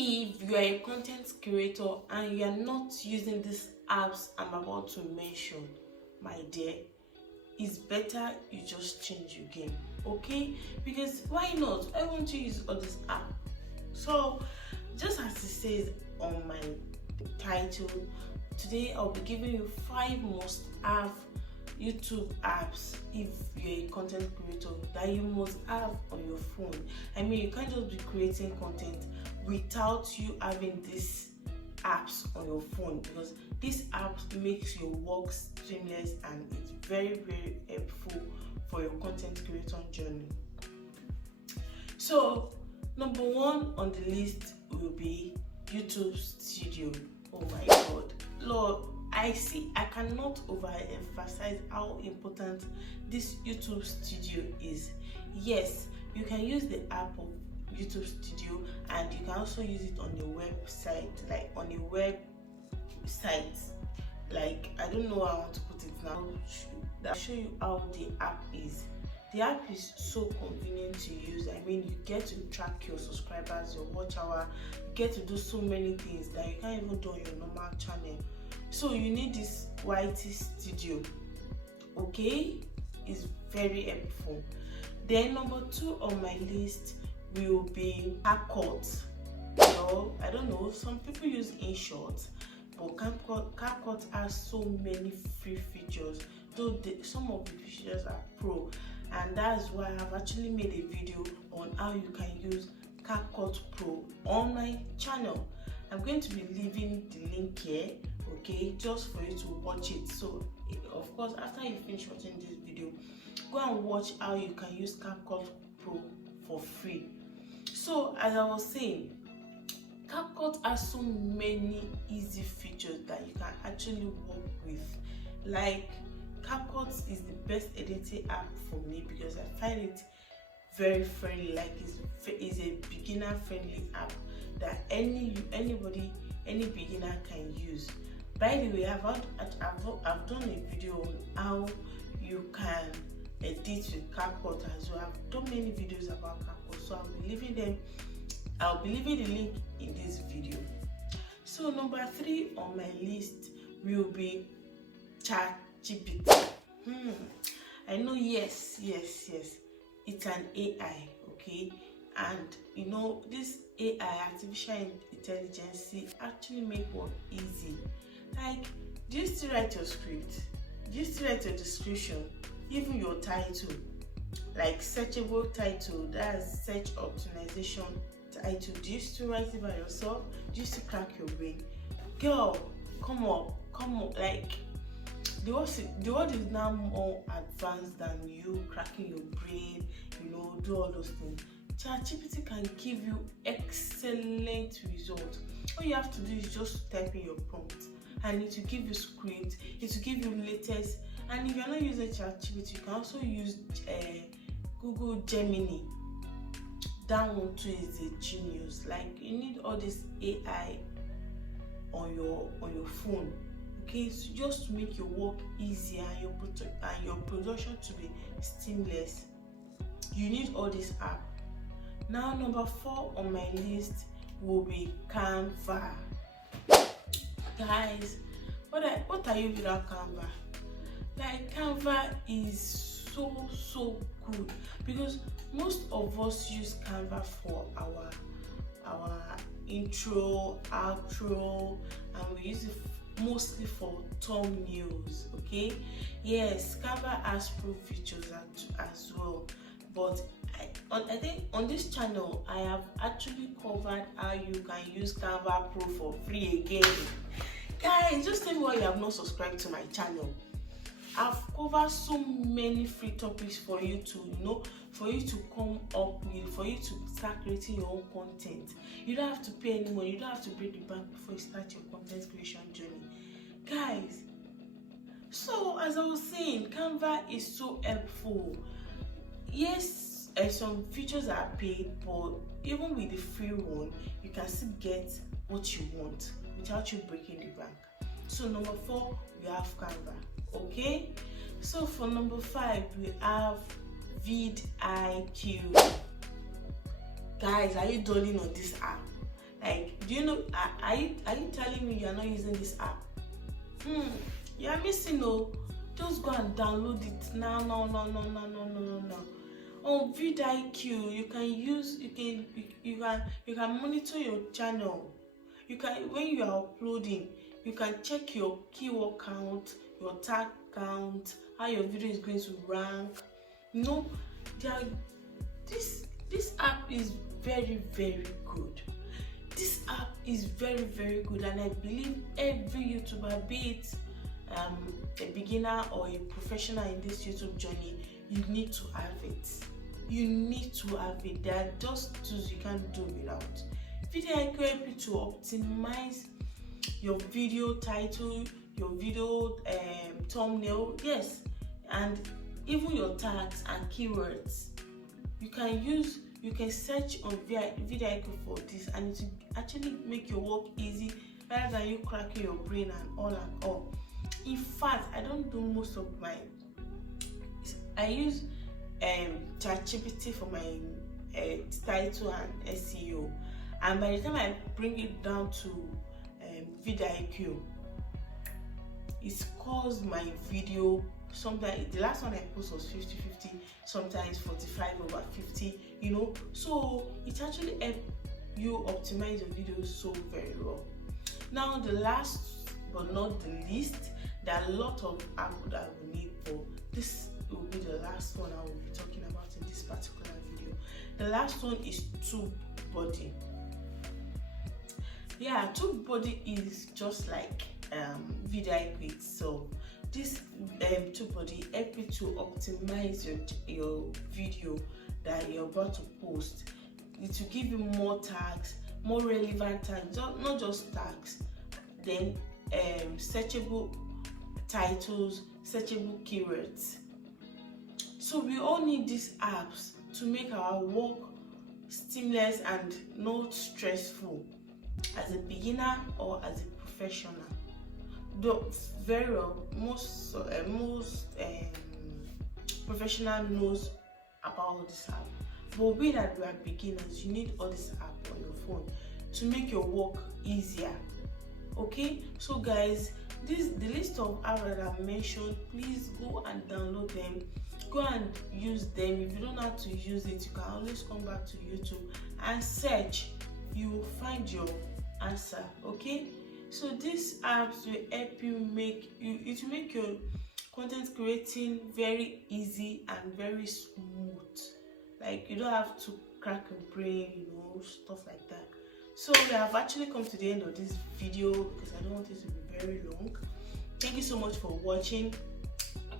If you are a content creator and you are not using these apps I'm about to mention, my dear, it's better you just change your game, okay? Because why not? I want to use all this app. So just as it says on my title, today I'll be giving you 5 must-have YouTube apps if you're a content creator that you must have on your phone. I mean, you can't just be creating content without you having these apps on your phone, because these apps makes your work seamless and it's very helpful for your content creation journey. So number 1 on the list will be YouTubestudio. Oh my god, Lord, I cannot overemphasize how important this YouTubestudio is. Yes, you can use the app of YouTubestudio and you can also use it on your website, like on a website. Like, I don't know how I want to put it now. I'll show you how the app is. The app is so convenient to use. I mean, you get to track your subscribers, your watch hour, you get to do so many things that you can't even do on your normal channel. So you need this YT Studio, okay? It's very helpful. Then number 2 on my list will be CapCut. I don't know, some people use InShot, but CapCut has so many free features, though some of the features are pro, and that's why I've actually made a video on how you can use CapCut Pro on my channel. I'm going to be leaving the link here, okay, just for you to watch it. So of course, after you finish watching this video, go and watch how you can use CapCut Pro for free. So as I was saying, CapCut has so many easy features that you can actually work with. Like, CapCut is the best editing app for me because I find it very friendly. Like, it's a beginner friendly app that any beginner can use. By the way, I've done a video on how you can edit with CapCut as well. I've done many videos about CapCut, so I'll be leaving the link in this video. So number 3 on my list will be ChatGPT. I know, yes, it's an AI, okay? And you know, this AI, artificial intelligence, actually make work easy. Like, do you still write your script? Do you still write your description? Even your title, like searchable title, that's search optimization title. Do you still write it by yourself? Do you still crack your brain? Girl, come on. Like, the world is now more advanced than you cracking your brain, do all those things. ChatGPT can give you excellent results. All you have to do is just type in your prompt and it will give you script, it will give you latest. And if you're not using ChatGPT, you can also use Google Gemini. That one too is a genius. Like, you need all this AI on your phone, okay? So just to make your work easier and your production to be seamless, you need all this app. Now number 4 on my list will be Canva. Guys, what are you without Canva? Like, Canva is so good because most of us use Canva for our intro, outro, and we use it mostly for thumbnails, okay? Yes, Canva has pro features as well, but I think on this channel I have actually covered how you can use Canva Pro for free again. Guys, just tell me why you have not subscribed to my channel. I've covered so many free topics for you to come up with, for you to start creating your own content. You don't have to pay any money, you don't have to break the bank before you start your content creation journey, guys. So as I was saying, Canva is so helpful. Yes, some features are paid, but even with the free one, you can still get what you want without you breaking the bank. So number 4, we have Canva, okay? So for number 5, we have vidIQ. Guys, are you dulling on this app? Like, Do you know, are you telling me you are not using this app? You are missing. No, just go and download it now. No. On vidIQ, you can monitor your channel. You can, when you are uploading, you can check your keyword count, your tag count, how your video is going to rank. You know, this app is very, very good. This app is very, very good, and I believe every YouTuber, be it a beginner or a professional in this YouTube journey, you need to have it. You need to have it. There are just tools you can't do without. vidIQ help you to optimize your video title, your video thumbnail, yes, and even your tags and keywords. You can search on vidIQ for this, and it will actually make your work easy rather than you cracking your brain and all. In fact, I don't do most of mine. I use chatgpt for my title and SEO, and by the time I bring it down to vidIQ, it scores my video. Sometimes the last one I post was 50-50, sometimes 45/50, you know. So it actually helps you optimize your videos so very well. Now, the last but not the least, there are a lot of apps that we need for this. Will be the last one I will be talking about in this particular video. The last one is TubeBuddy. Yeah, TubeBuddy is just like vidIQ itself. This TubeBuddy help you to optimize your video that you're about to post. It will give you more tags, more relevant tags, not just tags, then searchable titles, searchable keywords. So we all need these apps to make our work seamless and not stressful, as a beginner or as a professional. Though very well, most professional knows about this app, but we that we are beginners, you need all this app on your phone to make your work easier. Okay, so guys, the list of apps that I've mentioned, please go and download them, go and use them. If you don't know how to use it, you can always come back to YouTube and search. You will find your answer. Okay, so these apps will help you it will make your content creating very easy and very smooth. Like, you don't have to crack your brain, you know, stuff like that. So we have actually come to the end of this video because I don't want it to be very long. Thank you so much for watching.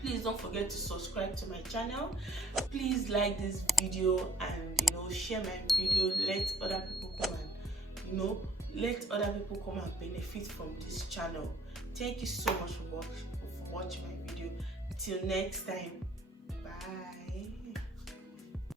Please don't forget to subscribe to my channel. Please like this video and, you know, share my video. Let other people come and benefit from this channel. Thank you so much for watching my video. Till next time, bye.